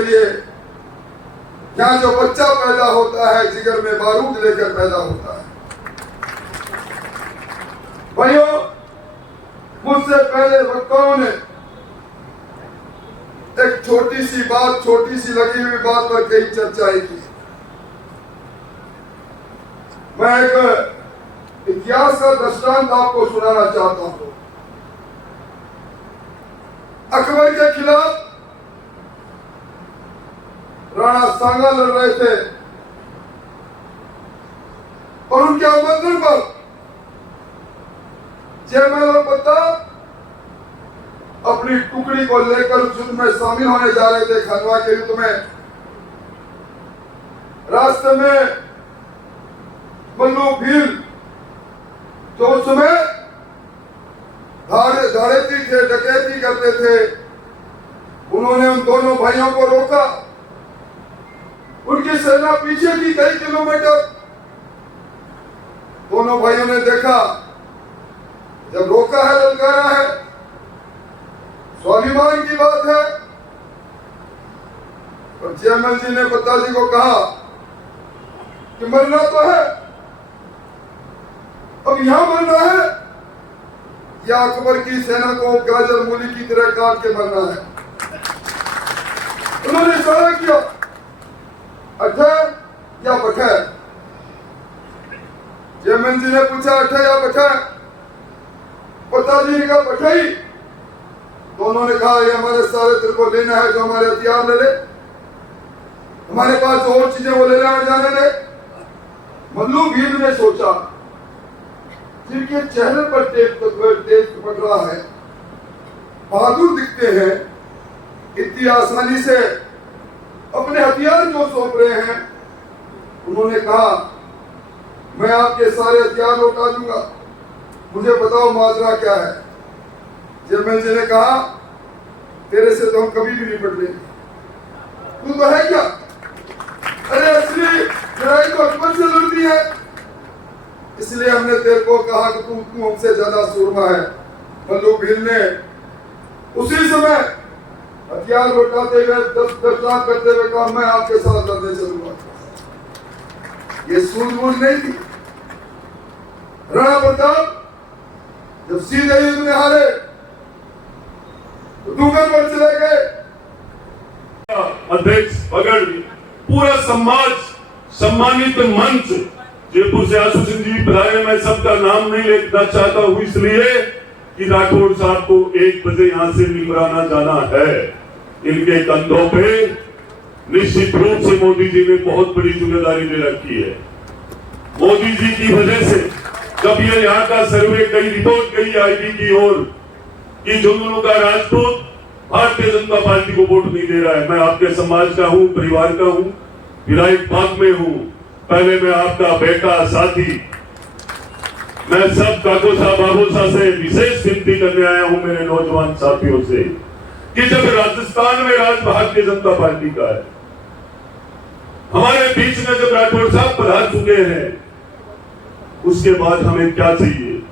के लिए यहाँ जो बच्चा पैदा होता है जिगर में बारूद लेकर पैदा होता है। भाइयों, मुझसे पहले वक्ताओं ने एक छोटी सी बात, छोटी सी लगी हुई बात पर कई चर्चाएं की। मैं एक इतिहास का दृष्टांत आपको सुनाना चाहता हूं। अकबर के खिलाफ राणा सांगा लड़ रहे थे और उनके आमंत्रण पर जयमल और प्रताप अपनी टुकड़ी को लेकर युद्ध में शामिल होने जा रहे थे। खनवा के युद्ध में रास्ते में मल्लू भील जो उस समय धाड़ेती थे, डकैती करते थे, उन्होंने उन दोनों भाइयों को रोका। उनकी सेना पीछे थी कई किलोमीटर। दोनों भाइयों ने देखा, जब रोका है, ललकारा है, स्वाभिमान की बात है। और जयमल जी ने पिताजी को कहा कि मरना तो है, अब यहां मरना है या अकबर की सेना को गाजर मूली की तरह काट के मरना है। उन्होंने इशारा किया, अठर या बठर। जयमल जी ने पूछा, अठर या बठर? पिताजी ने कहा, बठई। दोनों ने कहा, ये हमारे सारे तेरे को लेना है, जो हमारे हथियार ले ले, हमारे पास जो और चीजें वो ले लेना, जाने दे। मल्लू भील ने सोचा, जिनके चेहरे पर तेज पड़ रहा है, बहादुर दिखते हैं, इतनी आसानी से अपने हथियार जो सौंप रहे हैं। उन्होंने कहा, मैं आपके सारे हथियार लौटा दूंगा, मुझे बताओ माजरा क्या है। जयमल जी ने कहा, तेरे से तो हम कभी भी नहीं निपटेंगे, तू तो है क्या? अरे असली लड़ाई तो अकबर से लड़ती है, इसलिए हमने तेरे को कहा कि तू हमसे ज्यादा सूरमा है। मल्लू भील ने उसी समय हथियार लौटाते हुए दस्तार करते हुए कहा, मैं आपके साथ लड़ने चलूंगा। ये सूझबूझ नहीं थी। राणा प्रताप जब सीधे युद्ध में हारे तो डूंगर पर चले गए। अध्यक्ष पगड़ पूरा समाज सम्मानित मंच जयपुर से आशु सिंह जी पधारे। मैं सबका नाम नहीं लेना चाहता हूं, इसलिए कि राठौड़ साहब को 1 बजे यहां से निमराना जाना है। इनके कंधों पे निश्चित रूप से मोदी जी ने बहुत बड़ी जिम्मेदारी ले रखी है। मोदी जी की वजह से जब ये यहाँ का सर्वे कई रिपोर्ट गई आईबी की ओर कि झुंझुनू का राजपूत भारतीय जनता पार्टी को वोट नहीं दे रहा है। मैं आपके समाज का हूं, परिवार का हूं, विधायक पद में हूं। पहले मैं आपका बेटा, साथी, मैं सब काको साहब, बाबू साहब से विशेष विनती करने आया हूं, मेरे नौजवान साथियों से, कि जब राजस्थान में राज भारतीय जनता पार्टी का है, हमारे बीच में जब राठौड़ साहब पधार चुके हैं, उसके बाद हमें क्या चाहिए?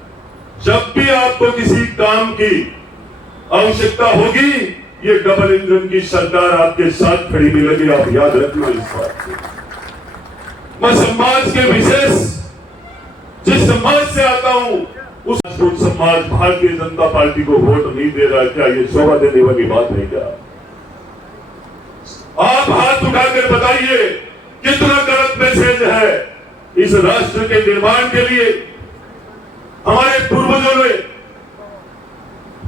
जब भी आपको किसी काम की आवश्यकता होगी, ये डबल इंजन की सरकार आपके साथ खड़ी मिलेगी, आप याद रखना इस बात को। मैं समाज के विशेष जिस समाज से आता हूं, उस समाज भारतीय जनता पार्टी को वोट नहीं दे रहा। क्या ये शोभा देने वाली बात है क्या? आप हाथ उठाकर बताइए, कितना गलत मैसेज है इस राष्ट्र के निर्माण के लिए। हमारे पूर्वजों ने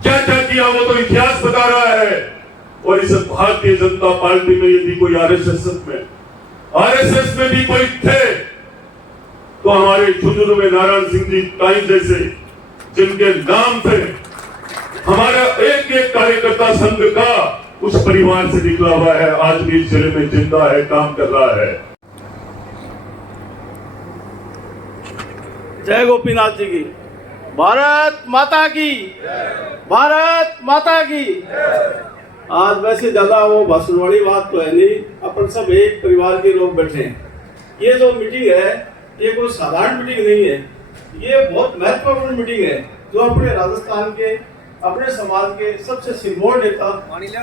क्या क्या किया वो तो इतिहास बता रहा है। और इस भारतीय जनता पार्टी में यदि कोई आरएसएस में भी कोई थे, तो हमारे झुंझुनू में नारायण सिंह जी टाइम जैसे, जिनके नाम पे हमारा एक एक कार्यकर्ता संघ का उस परिवार से निकला हुआ है, आज भी जिले में जिंदा है, काम कर रहा है। जय गोपीनाथ जी की। भारत माता की, भारत माता की। आज वैसे ज्यादा वो भाषण वाली बात तो है नहीं, अपन सब एक परिवार के लोग बैठे हैं। ये जो मीटिंग है, ये कोई साधारण मीटिंग नहीं है, ये बहुत महत्वपूर्ण मीटिंग है, जो अपने राजस्थान के, अपने समाज के सबसे सिंबल नेता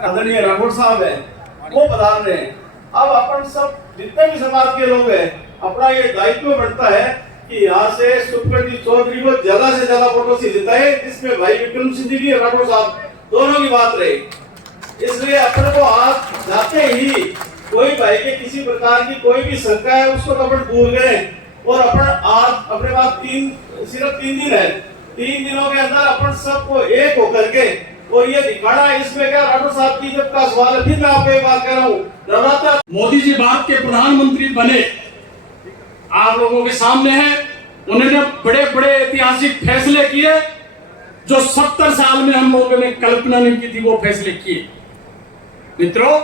आदरणीय राठौड़ साहब है, वो पधार रहे हैं। अब अपन सब जितने भी समाज के लोग हैं, अपना ये दायित्व बनता है कि यहाँ से सुखप्रदीप चौधरी को ज्यादा से ज्यादा वोटों से जिताए, जिसमें भाई विक्रम सिंह जी और राठौर साहब दोनों की बात रहे। इसलिए अपने को आज जाते ही कोई भाई के किसी प्रकार की कोई भी शंका है उसको तो अपन दूर करें। और अपन आज अपने पास सिर्फ 3 दिन है, 3 दिनों के अंदर अपन सबको एक होकर के और ये दिखाना है। इसमें क्या राठौर साहब की जब का सवाल है, फिर मैं आपको एक बात कह रहा हूँ, नवरात्र मोदी जी भारत के प्रधानमंत्री बने, आप लोगों के सामने है। उन्होंने बड़े बड़े ऐतिहासिक फैसले किए जो 70 साल में हम लोगों ने कल्पना नहीं की थी, वो फैसले किए। मित्रों,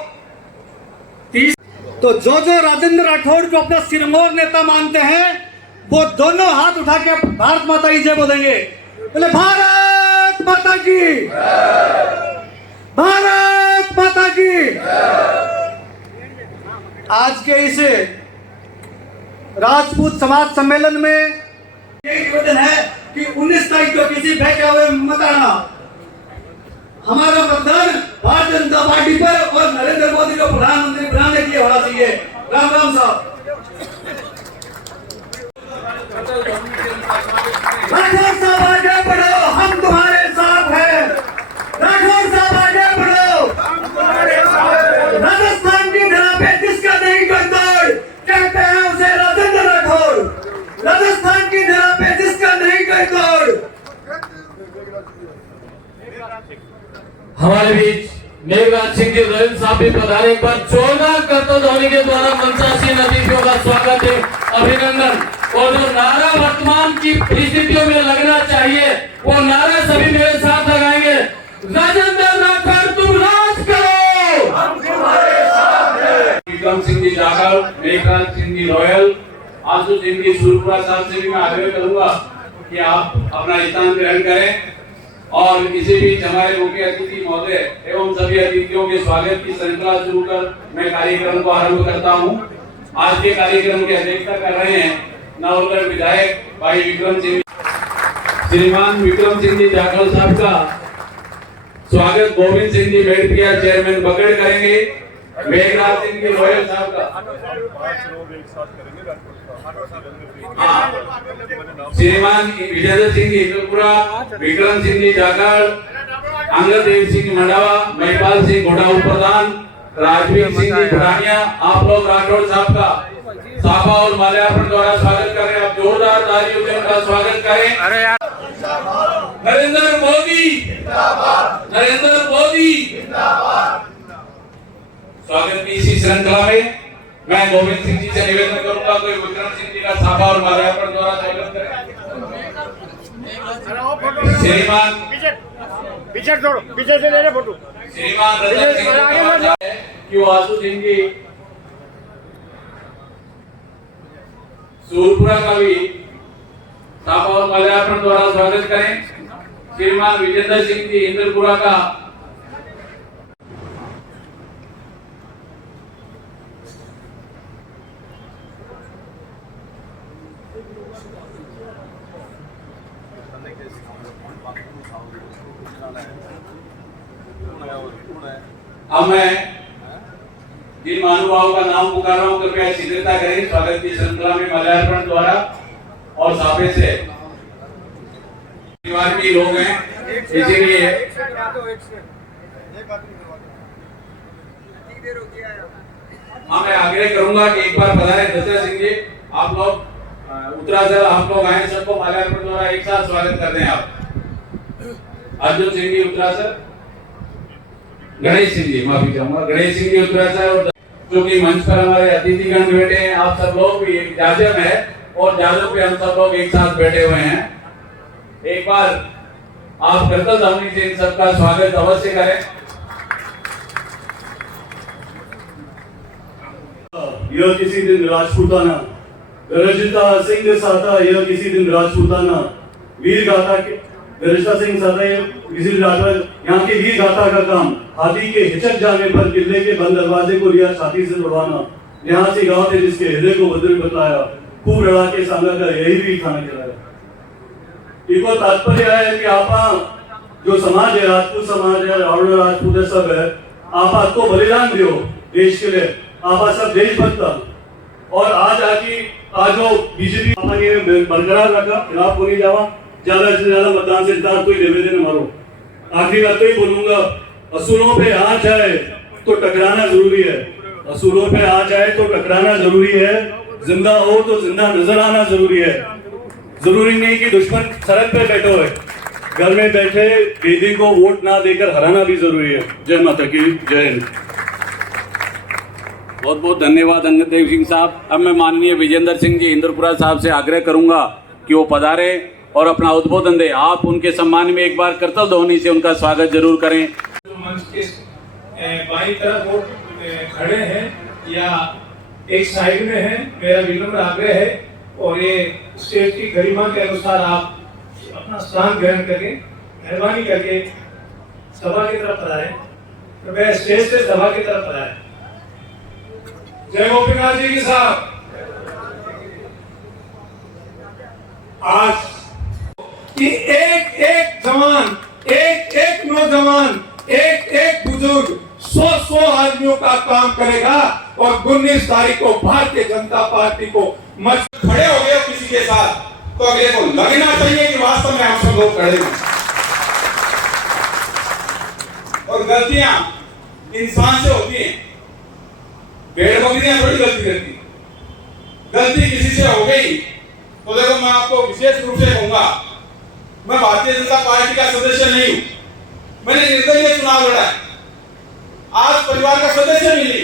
तो जो राजेंद्र राठौड़ को अपना सिरमौर नेता मानते हैं, वो दोनों हाथ उठा के भारत माता की जय बोलेंगे। बोले भारत माता की, भारत माता की। आज के इस राजपूत समाज सम्मेलन में यही निवेदन है कि 19 तारीख को किसी बहके हुए मत आना। हमारा मतदान भारतीय जनता पार्टी पर और नरेंद्र मोदी को प्रधानमंत्री बनाने के लिए होना चाहिए। राम राम साहब। राठौर साहब आगे बढ़ो, हम तुम्हारे साथ हैं। राठौर साहब आगे बढ़ो, राजस्थान की धरा पे जिसका नहीं गद्दार, कहते हैं उसे राजेंद्र राठौर। राजस्थान की धरा पे जिसका नहीं गद्दार। हमारे बीच मेघराज सिंह जी रोयल साहब भी पधारे। एक बार जोरदार करतब ध्वनि के द्वारा मंचासीन अतिथियों का स्वागत है, अभिनंदन। और जो नारा वर्तमान की परिस्थितियों में लगना चाहिए, वो नारा सभी मेरे साथ लगाएंगे। राजेंद्र राठौर तुम राज करो, हम तुम्हारे साथ हैं। विक्रम सिंह जी जाखड़, मेघराज सिंह जी रोयल, आशु सिंह जी सूरपुरा साहब से भी मैं आग्रह करूंगा कि आप अपना स्थान ग्रहण करें। और इसी बीच हमारे मुख्य अतिथि महोदय एवं सभी अतिथियों के स्वागत की श्रृंखला शुरू कर मैं कार्यक्रम को आरंभ करता हूं। आज के कार्यक्रम की अध्यक्षता कर रहे हैं नवलगढ़ विधायक भाई विक्रम सिंह। श्रीमान विक्रम सिंह जी जाखड़ साहब का स्वागत गोविंद सिंह जी मेड़पिया चेयरमैन बगड़ करेंगे। मेघराज सिंह जी रोयल साहब का श्रीमान विजेंद्र सिंह जी इंद्रपुरा, विक्रम सिंह जी जाखड़, अंगद देव सिंह मंडावा, महिपाल सिंह घोड़ा प्रधान, राजवीर सिंह जी बुढ़ानिया, आप लोग राठौड़ साहब का साफा और माल्यार्पण द्वारा स्वागत कर रहे हैं। आप जोरदार तालियों से उनका स्वागत करें। नरेंद्र मोदी जिंदाबाद, नरेंद्र मोदी जिंदाबाद। स्वागत की इसी श्रृंखला में मैं गोविंद सिंह जी से निवेदन करूंगा कोई विक्रम सिंह जी का साफा और माल्यार्पण द्वारा स्वागत करें। श्रीमान पीछे से ले रहे फोटो। श्रीमान रतन सिंह कि वो आशु सिंह जी सूरपुरा का भी साफा और माल्यार्पण द्वारा स्वागत करें। श्रीमान विजेंद्र सिंह जी इंद्रपुरा का अब मैं जिन महानुभावों का नाम पुकार रहा हूं कृपया शीघ्रता करें। स्वागत की श्रृंखला में माल्यार्पण द्वारा और साफे से परिवार के लोग हैं, इसीलिए मैं आग्रह करूंगा कि एक बार पधारे दशरथ सिंह जी, आप लोग उत्तराचल आप लोग आए, सबको माल्यार्पण द्वारा एक साथ स्वागत कर दें। आप अर्जुन सिंह जी उत्तराचल, गणेश सिंह जी माफी चाहूंगा, गणेश सिंह जी उत्तराचल, और जो कि मंच पर हमारे अतिथिगण बैठे हैं, आप सब लोग भी एक जाजम है और जाजम पे हम सब लोग एक साथ बैठे हुए हैं। एक बार आप करतब ध्वनि से इन सबका स्वागत अवश्य करें। यह किसी दिन राजपूताना गरजता सिंह साथा, यह किसी दिन राजपूताना वीर गाथा के गरजता सिंह साथा, किसी दिन यहाँ के वीर गाथा का काम हाथी के हिचक जाने पर किले के बंद दरवाजे को लिया छाती से तोड़वाना। यहाँ से गांव थे जिसके हृदय को बदल बतलाया, खूब लड़ा के सांगा कर यही भी खाना खिलाया। इको तात्पर्य है कि आप जो समाज है, राजपूत समाज है, रावण राजपूत है, सब है, आप को बलिदान दियो देश के लिए आप सब देशभक्त और आज वो बीजेपी बरकरार रखा खिलाफ होने जावा ज्यादा से ज्यादा मतदान से जिता कोई निवेदन मारो। आखिरी बात तो ही बोलूंगा, असूलों पे आँच आए तो टकराना जरूरी है, असूलों पे आँच आए तो टकराना जरूरी है, जिंदा हो तो जिंदा नजर आना जरूरी है। जरूरी नहीं कि दुश्मन सड़क पे बैठे हुए, घर में बैठे बेदी को वोट ना देकर हराना भी जरूरी है। जय माता की जय हिंद। बहुत बहुत धन्यवाद अंगदेव सिंह साहब। अब मैं माननीय विजेंद्र सिंह जी इंद्रपुरा साहब से आग्रह करूंगा कि वो पधारे और अपना उद्बोधन दे। आप उनके सम्मान में एक बार करतल ध्वनि से उनका स्वागत जरूर करें। मंच के बाईं तरफ वो खड़े हैं या एक साइड में हैं, मेरा विनम्र आग्रह है और ये स्टेज की गरिमा के अनुसार आप अपना स्थान ग्रहण करें। मेहरबानी करके सभा की तरफ पधारें, कृपया स्टेज से सभा की तरफ पधारें। जय गोपीनाथ जी की साहब। आज कि एक एक जवान, एक एक नौजवान, एक एक बुजुर्ग 100 आदमियों का काम करेगा और 19 तारीख को भारतीय जनता पार्टी को खड़े हो गए किसी के साथ तो अगले को लगना चाहिए कि वास्तव में हम सब लोग खड़े हैं। और गलतियां इंसान से होती हैं, भेड़ बकरियां थोड़ी गलती करती। गलती किसी से हो गई तो देखो मैं आपको विशेष रूप से कहूंगा, मैं भारतीय जनता पार्टी का सदस्य नहीं हूं, मैंने निर्दलीय चुनाव लड़ा है, आज परिवार का सदस्य मिली,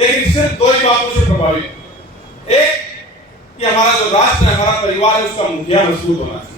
लेकिन सिर्फ दो ही बातों से प्रभावित। एक कि हमारा जो राष्ट्र है, हमारा परिवार है, उसका मुखिया मजबूत होना चाहिए।